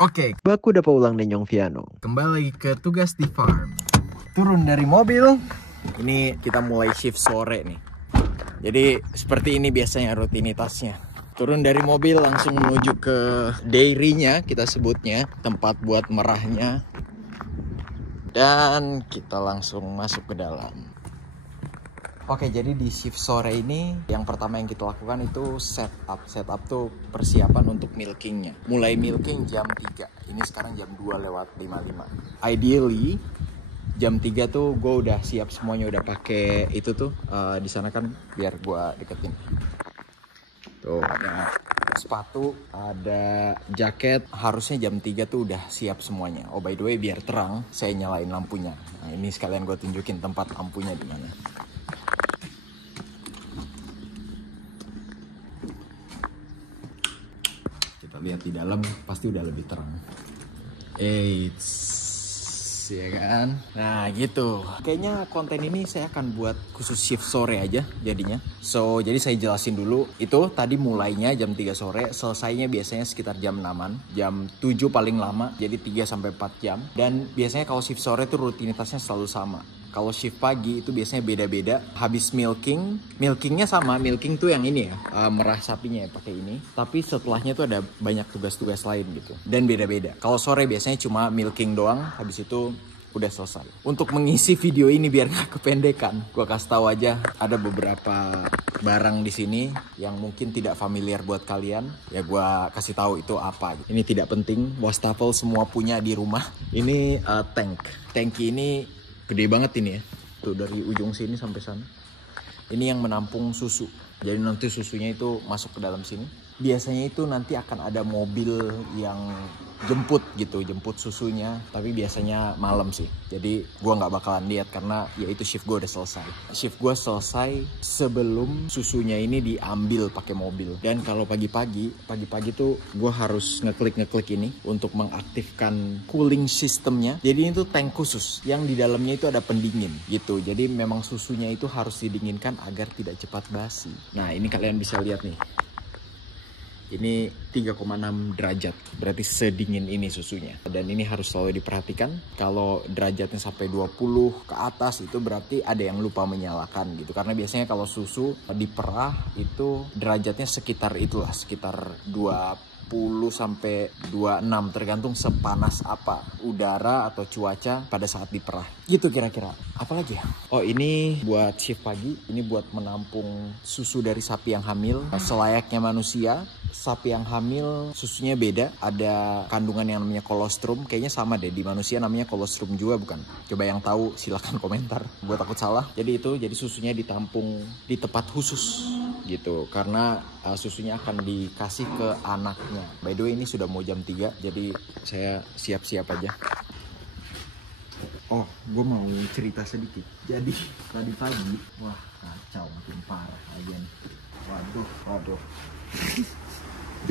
Oke, Baku dapat ulang Nenyong Viano. kembali lagi ke tugas di farm. Turun dari mobil. Ini kita mulai shift sore nih. Jadi seperti ini biasanya rutinitasnya. Turun dari mobil langsung menuju ke dairy-nya, kita sebutnya, tempat buat merahnya. Dan kita langsung masuk ke dalam. Oke, jadi di shift sore ini yang pertama yang kita lakukan itu setup. Setup tuh persiapan untuk milkingnya. Mulai milking jam 3. Ini sekarang jam 2:55. Ideally jam 3 tuh gue udah siap semuanya, udah pakai itu tuh di sana kan, biar gue deketin. Tuh, ada sepatu, ada jaket. Harusnya jam 3 tuh udah siap semuanya. Oh by the way, biar terang, saya nyalain lampunya. Nah, ini sekalian gue tunjukin tempat lampunya di mana. Lihat di dalam pasti udah lebih terang. Ya kan? Nah gitu. Kayaknya konten ini saya akan buat khusus shift sore aja jadinya. So jadi saya jelasin dulu. Itu tadi mulainya jam 3 sore, selesainya biasanya sekitar jam 6-an, jam 7 paling lama, jadi 3-4 jam. Dan biasanya kalau shift sore itu rutinitasnya selalu sama. Kalau shift pagi itu biasanya beda-beda. Habis milkingnya sama. Milking tuh yang ini ya, merah sapinya ya, pakai ini. Tapi setelahnya tuh ada banyak tugas-tugas lain gitu. Dan beda-beda. Kalau sore biasanya cuma milking doang. Habis itu udah selesai. Untuk mengisi video ini biar nggak kependekan, gue kasih tahu aja ada beberapa barang di sini yang mungkin tidak familiar buat kalian. Ya gue kasih tahu itu apa. Ini tidak penting. Wastafel semua punya di rumah. Ini tank. Tangki ini gede banget ini ya. Tuh dari ujung sini sampai sana. Ini yang menampung susu. Jadi nanti susunya itu masuk ke dalam sini. Biasanya itu nanti akan ada mobil yang jemput gitu, jemput susunya. Tapi biasanya malam sih. Jadi gue nggak bakalan lihat karena ya itu shift gue udah selesai. Shift gue selesai sebelum susunya ini diambil pakai mobil. Dan kalau pagi-pagi tuh gue harus ngeklik ini untuk mengaktifkan cooling sistemnya. Jadi ini tuh tank khusus yang di dalamnya itu ada pendingin gitu. Jadi memang susunya itu harus didinginkan agar tidak cepat basi. Nah ini kalian bisa lihat nih. Ini 3,6 derajat, berarti sedingin ini susunya. Dan ini harus selalu diperhatikan. Kalau derajatnya sampai 20 ke atas itu berarti ada yang lupa menyalakan gitu. Karena biasanya kalau susu diperah itu derajatnya sekitar itulah, sekitar 20 sampai 26, tergantung sepanas apa udara atau cuaca pada saat diperah. Gitu kira-kira. Apalagi ya? Oh ini buat shift pagi, ini buat menampung susu dari sapi yang hamil. Selayaknya manusia, sapi yang hamil susunya beda. Ada kandungan yang namanya kolostrum. Kayaknya sama deh, di manusia namanya kolostrum juga bukan? Coba yang tahu silakan komentar. Gue takut salah. Jadi susunya ditampung di tempat khusus gitu. Karena susunya akan dikasih ke anaknya. By the way ini sudah mau jam 3, jadi saya siap-siap aja. Oh, gue mau cerita sedikit. Jadi tadi pagi, wah kacau, makin parah aja nih. Waduh.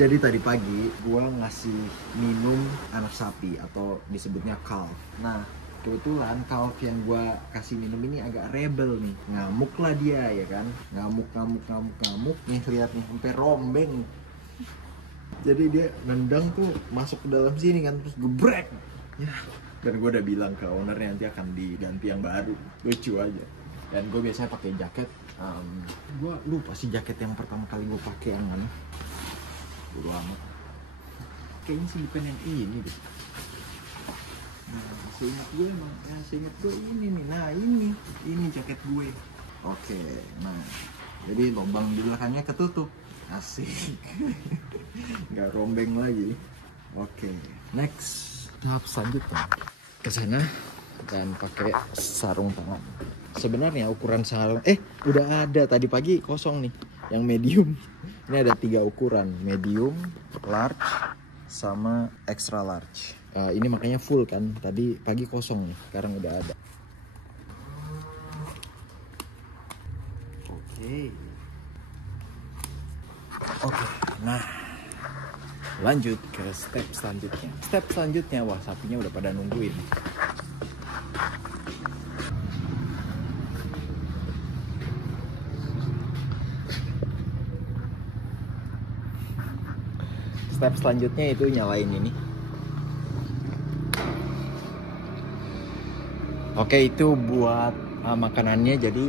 Jadi tadi pagi gue ngasih minum anak sapi atau disebutnya calf. Nah kebetulan calf yang gue kasih minum ini agak rebel nih. Ngamuk lah dia ya kan. Ngamuk. Nih lihat nih, sampai rombeng. Jadi dia nendang tuh masuk ke dalam sini kan, terus gebrek. Ya. Dan gue udah bilang ke ownernya nanti akan diganti yang baru. Lucu aja. Dan gue biasanya pakai jaket. Gue lupa sih jaket yang pertama kali gue pakai yang mana. Bodo amat. Kayaknya sih bukan yang ini deh. Nah, seingat gue ini nih. Nah, ini jaket gue. Oke, nah. Jadi lubang di belakangnya ketutup. Asik. Nggak rombeng lagi. Oke, next. Tahap selanjutnya ke sana dan pakai sarung tangan. Sebenarnya ukuran sarung udah ada tadi pagi kosong nih, yang medium. Ini ada 3 ukuran, medium, large, sama extra large. Ini makanya full kan, tadi pagi kosong nih, sekarang udah ada. Oke, nah lanjut ke step selanjutnya. Step selanjutnya, wah sapinya udah pada nungguin. Step selanjutnya itu nyalain ini. Oke, itu buat makanannya. Jadi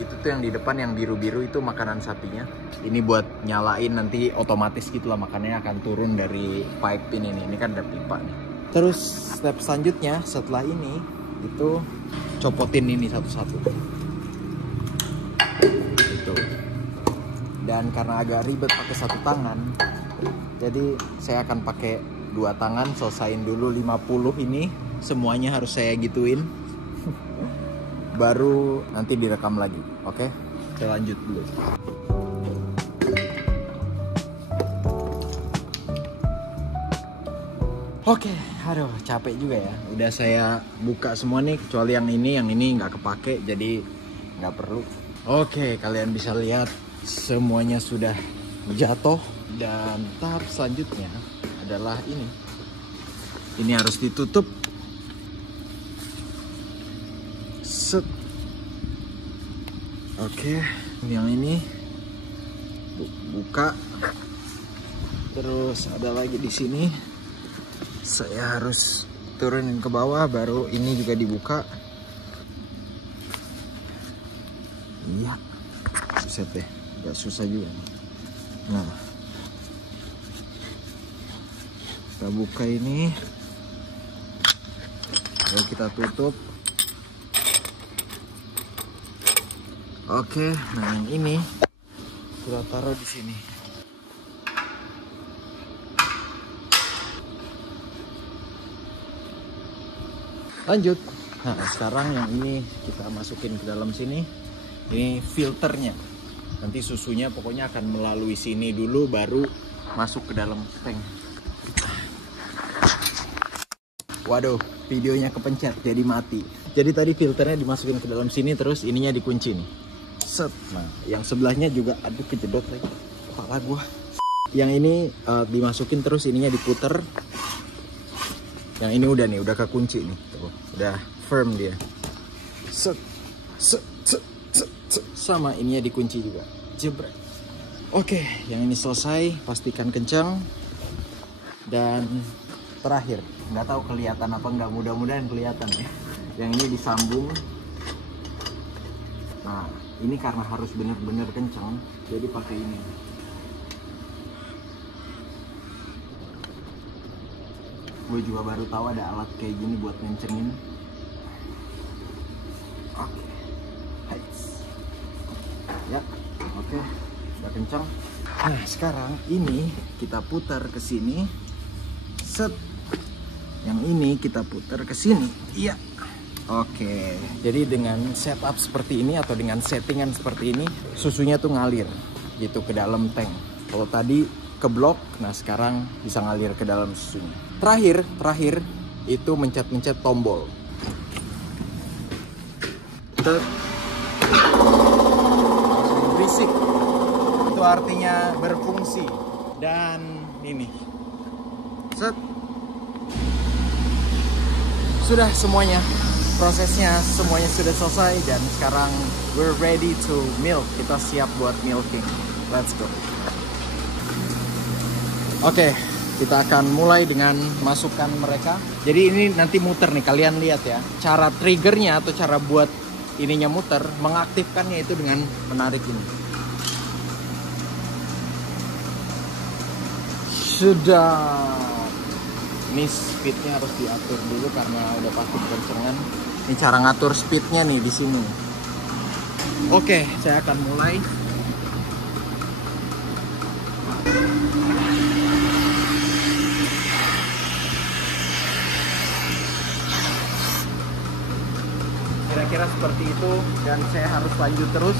itu tuh yang di depan yang biru-biru itu makanan sapinya. Ini buat nyalain nanti otomatis gitulah, makanannya akan turun dari pipe ini nih. Ini kan ada pipa nih. Terus step selanjutnya setelah ini itu copotin ini satu-satu. Itu. Dan karena agak ribet pakai satu tangan, jadi saya akan pakai dua tangan. Selesain dulu 50 ini, semuanya harus saya gituin. Baru nanti direkam lagi. Oke, saya lanjut dulu. Oke, aduh capek juga ya. Udah saya buka semua nih, kecuali yang ini nggak kepake, jadi nggak perlu. Oke, kalian bisa lihat semuanya sudah jatuh. Dan tahap selanjutnya adalah ini. Ini harus ditutup. Set. Oke, yang ini buka. Terus ada lagi di sini. Saya harus turunin ke bawah, baru ini juga dibuka. Iya. Buset deh, agak susah juga. Nah, kita buka ini. Lalu kita tutup. Oke, nah yang ini kita taruh di sini. Lanjut. Nah, sekarang yang ini kita masukin ke dalam sini. Ini filternya. Nanti susunya pokoknya akan melalui sini dulu, baru masuk ke dalam tank. Waduh, videonya kepencet jadi mati. Jadi tadi filternya dimasukin ke dalam sini, terus ininya dikunci nih. Set. Nah, yang sebelahnya juga, aduh kejedot lagi. Kepala gua. Yang ini dimasukin, terus ininya diputer. Yang ini udah nih, udah kekunci nih. Tuh, udah firm dia. Set. Set. Set. Set. Set. Sama ininya dikunci juga. Jebret. Oke, yang ini selesai. Pastikan kencang. Dan terakhir, nggak tahu kelihatan apa nggak, mudah-mudahan kelihatan ya. Yang ini disambung. Nah, ini karena harus bener-bener kencang, jadi pakai ini. Gue juga baru tahu ada alat kayak gini buat ngencengin. Oke, ya, oke, udah kencang. Nah, sekarang ini kita putar ke sini. Set. Yang ini kita putar ke sini. Iya. Oke. Jadi dengan setup seperti ini atau dengan settingan seperti ini, susunya tuh ngalir gitu ke dalam tank. Kalau tadi ke blok, nah sekarang bisa ngalir ke dalam susunya. Terakhir itu mencet-mencet tombol. Berisik. Itu artinya berfungsi. Dan ini. Set. Sudah semuanya. Prosesnya semuanya sudah selesai dan sekarang we're ready to milk. Kita siap buat milking. Let's go. Oke, kita akan mulai dengan masukkan mereka. Jadi ini nanti muter nih, kalian lihat ya. Cara triggernya atau cara buat ininya muter, mengaktifkannya itu dengan menarik ini. Sudah. Ini speednya harus diatur dulu karena udah pasti kekencengan. Ini cara ngatur speednya nih di sini. Oke, saya akan mulai. Kira-kira seperti itu, dan saya harus lanjut terus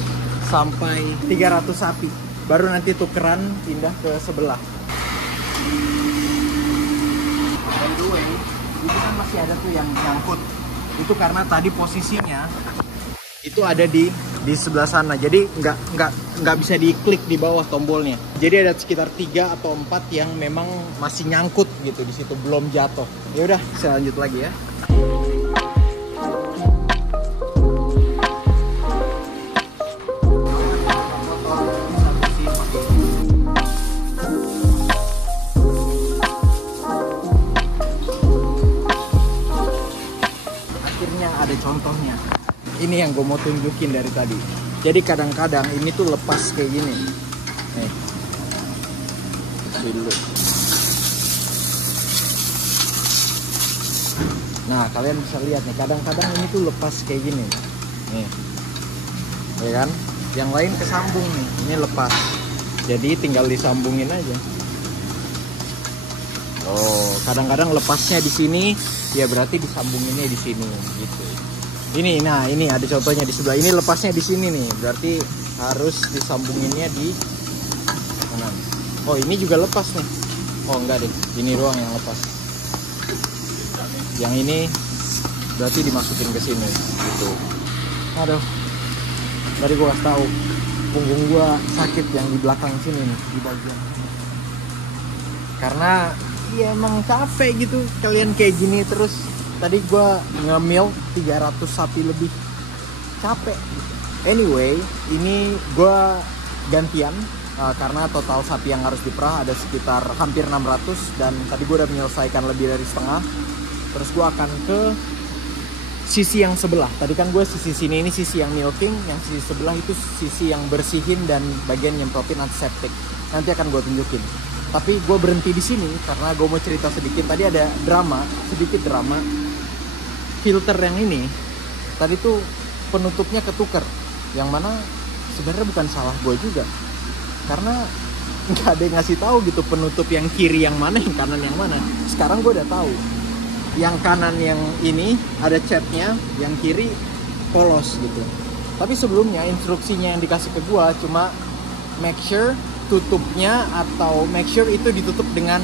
sampai 300 sapi. Baru nanti tukeran pindah ke sebelah. By the way, itu kan masih ada tuh yang nyangkut. Itu karena tadi posisinya itu ada di sebelah sana. Jadi nggak bisa diklik di bawah tombolnya. Jadi ada sekitar 3 atau 4 yang memang masih nyangkut gitu di situ, belum jatuh. Ya udah, saya lanjut lagi ya. contohnya. Ini yang gue mau tunjukin dari tadi. Jadi kadang-kadang ini tuh lepas kayak gini. Nih. Dulu. Nah, kalian bisa lihat nih, kadang-kadang ini tuh lepas kayak gini. Nih. Ya kan? Yang lain kesambung nih. Ini lepas. Jadi tinggal disambungin aja. Oh, kadang-kadang lepasnya di sini, ya berarti disambunginnya di sini gitu. Ini, nah ini ada contohnya di sebelah. Ini lepasnya di sini nih, berarti harus disambunginnya di mana? Oh, ini juga lepas nih. Oh enggak deh, ini doang yang lepas. Yang ini berarti dimasukin ke sini gitu. Aduh, tadi gua kasih tahu, punggung gua sakit yang di belakang sini nih, di bagian sini. Karena ya emang capek gitu kalian kayak gini terus. Tadi gue nge-milk 300 sapi lebih, capek gitu. Anyway, ini gue gantian karena total sapi yang harus diperah ada sekitar hampir 600. Dan tadi gue udah menyelesaikan lebih dari setengah. Terus gue akan ke sisi yang sebelah. Tadi kan gue sisi sini, ini sisi yang milking. Yang sisi sebelah itu sisi yang bersihin dan bagian nyemprotin antiseptik. Nanti akan gue tunjukin. Tapi gue berhenti di sini karena gue mau cerita sedikit. Tadi ada sedikit drama. Filter yang ini tadi tuh penutupnya ketuker, yang mana sebenarnya bukan salah gue juga, karena nggak ada yang ngasih tahu gitu penutup yang kiri yang mana, yang kanan yang mana. Sekarang gue udah tahu, yang kanan yang ini ada catnya, yang kiri polos gitu. Tapi sebelumnya instruksinya yang dikasih ke gue cuma make sure tutupnya, atau make sure itu ditutup dengan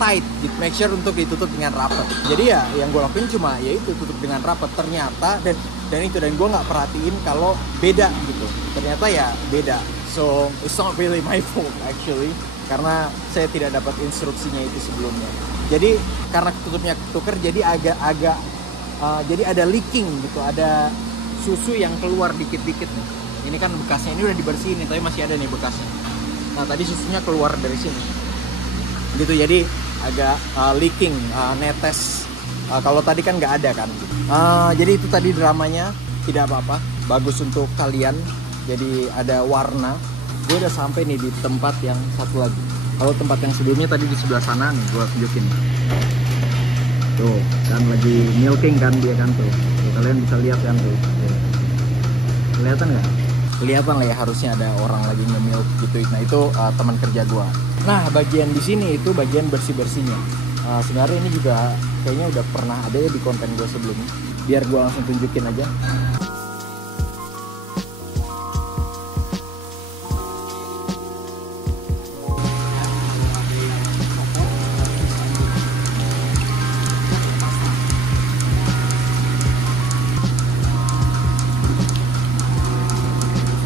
tight gitu, make sure untuk ditutup dengan rapat. Jadi ya yang gue lakuin cuma ya itu, tutup dengan rapat. Ternyata dan gue nggak perhatiin kalau beda gitu. Ternyata ya beda. So it's not really my fault actually, karena saya tidak dapat instruksinya itu sebelumnya. Jadi karena tutupnya ketuker, jadi agak jadi ada leaking gitu, ada susu yang keluar dikit-dikit nih. Ini kan bekasnya, ini udah dibersihin nih, tapi masih ada nih bekasnya. Nah tadi susunya keluar dari sini gitu, jadi agak leaking, netes. Kalau tadi kan nggak ada kan. Jadi itu tadi dramanya, tidak apa-apa, bagus untuk kalian. Jadi ada warna. Gue udah sampai nih di tempat yang satu lagi. Kalau tempat yang sebelumnya tadi di sebelah sana nih, gue tunjukin. Tuh kan lagi milking kan dia kan tuh. Kalian bisa lihat kan tuh. Kelihatan nggak? Kelihatan lah ya, harusnya ada orang lagi nge-milk gitu. Nah itu teman kerja gue. Nah bagian di sini itu bagian bersih-bersihnya. Sebenarnya ini juga kayaknya udah pernah ada ya di konten gue sebelumnya. Biar gue langsung tunjukin aja.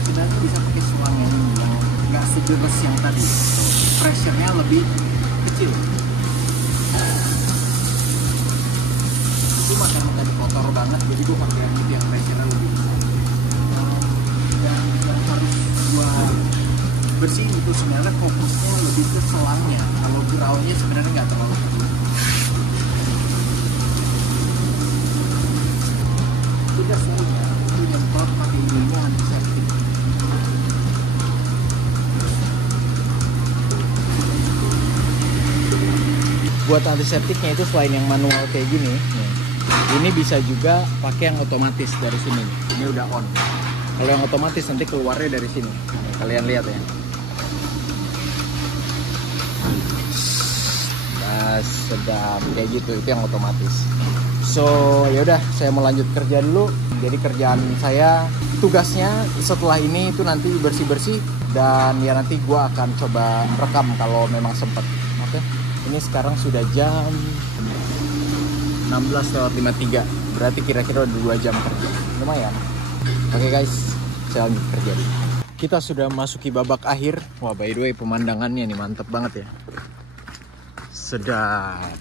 Sebenarnya bisa pakai selang yang nggak sederas yang tadi. Pressure-nya lebih kecil. Cuma karena tadi kotor banget, jadi gue pakai yang pressure-nya lebih kecil. Dan yang harus gue bersihin itu sebenarnya fokusnya lebih ke selangnya. Kalau groundnya sebenarnya nggak terlalu perlu. Tidak semuanya itu nyemprot pakai ilmu antiseptik. Buat antiseptiknya itu selain yang manual kayak gini, ini bisa juga pakai yang otomatis dari sini. Ini udah on. Kalau yang otomatis nanti keluarnya dari sini. Nih, kalian lihat ya. Sedap kayak gitu, itu yang otomatis. So yaudah, saya mau lanjut kerja dulu. Jadi kerjaan saya, tugasnya setelah ini itu nanti bersih-bersih, dan ya nanti gue akan coba rekam kalau memang sempat. Oke. Ini sekarang sudah jam 16:53. Berarti kira-kira udah 2 jam kerja. Lumayan. Oke guys, saya lanjut kerja dulu. Kita sudah masuki babak akhir. Wah, by the way pemandangannya nih mantep banget ya. Sedap.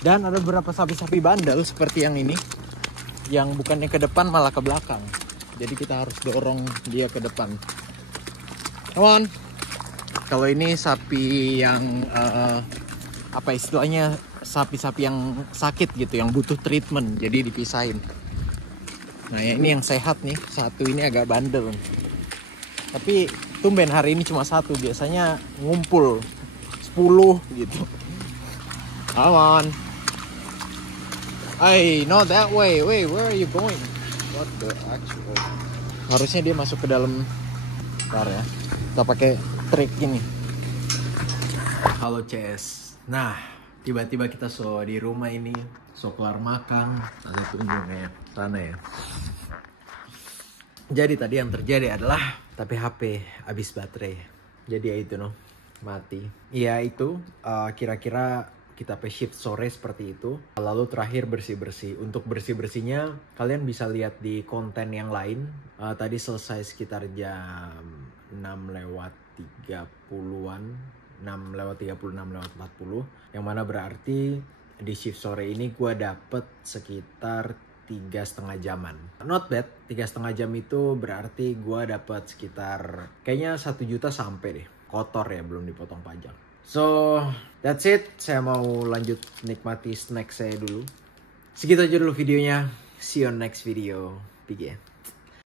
Dan ada beberapa sapi-sapi bandel seperti yang ini, yang bukannya ke depan malah ke belakang. Jadi kita harus dorong dia ke depan. Come on. Kalau ini sapi yang apa istilahnya, sapi-sapi yang sakit gitu, yang butuh treatment, jadi dipisahin. Nah ya, ini yang sehat nih, satu ini agak bandel. Tapi tumben hari ini cuma satu, biasanya ngumpul 10 gitu. Come on. Hey, not that way. Wait, where are you going? What the actual? Harusnya dia masuk ke dalam. Bentar ya. Kita pakai trik ini. Halo CS. Nah, tiba-tiba kita di rumah ini. Kelar makan. Ada tunjuknya sana ya. Jadi tadi yang terjadi adalah tapi HP habis baterai. Jadi ya itu no, mati. Iya itu kira-kira kita shift sore seperti itu. Lalu terakhir bersih-bersih. Untuk bersih-bersihnya kalian bisa lihat di konten yang lain. Tadi selesai sekitar jam 6 lewat 30-an. 6 lewat 36 lewat 40. Yang mana berarti di shift sore ini gue dapet sekitar 3,5 jaman. Not bad, 3,5 jam itu berarti gue dapet sekitar kayaknya 1 juta sampai deh. Kotor ya, belum dipotong pajak. So, that's it. Saya mau lanjut nikmati snack saya dulu. Segitu aja dulu videonya. See you on next video. Begin.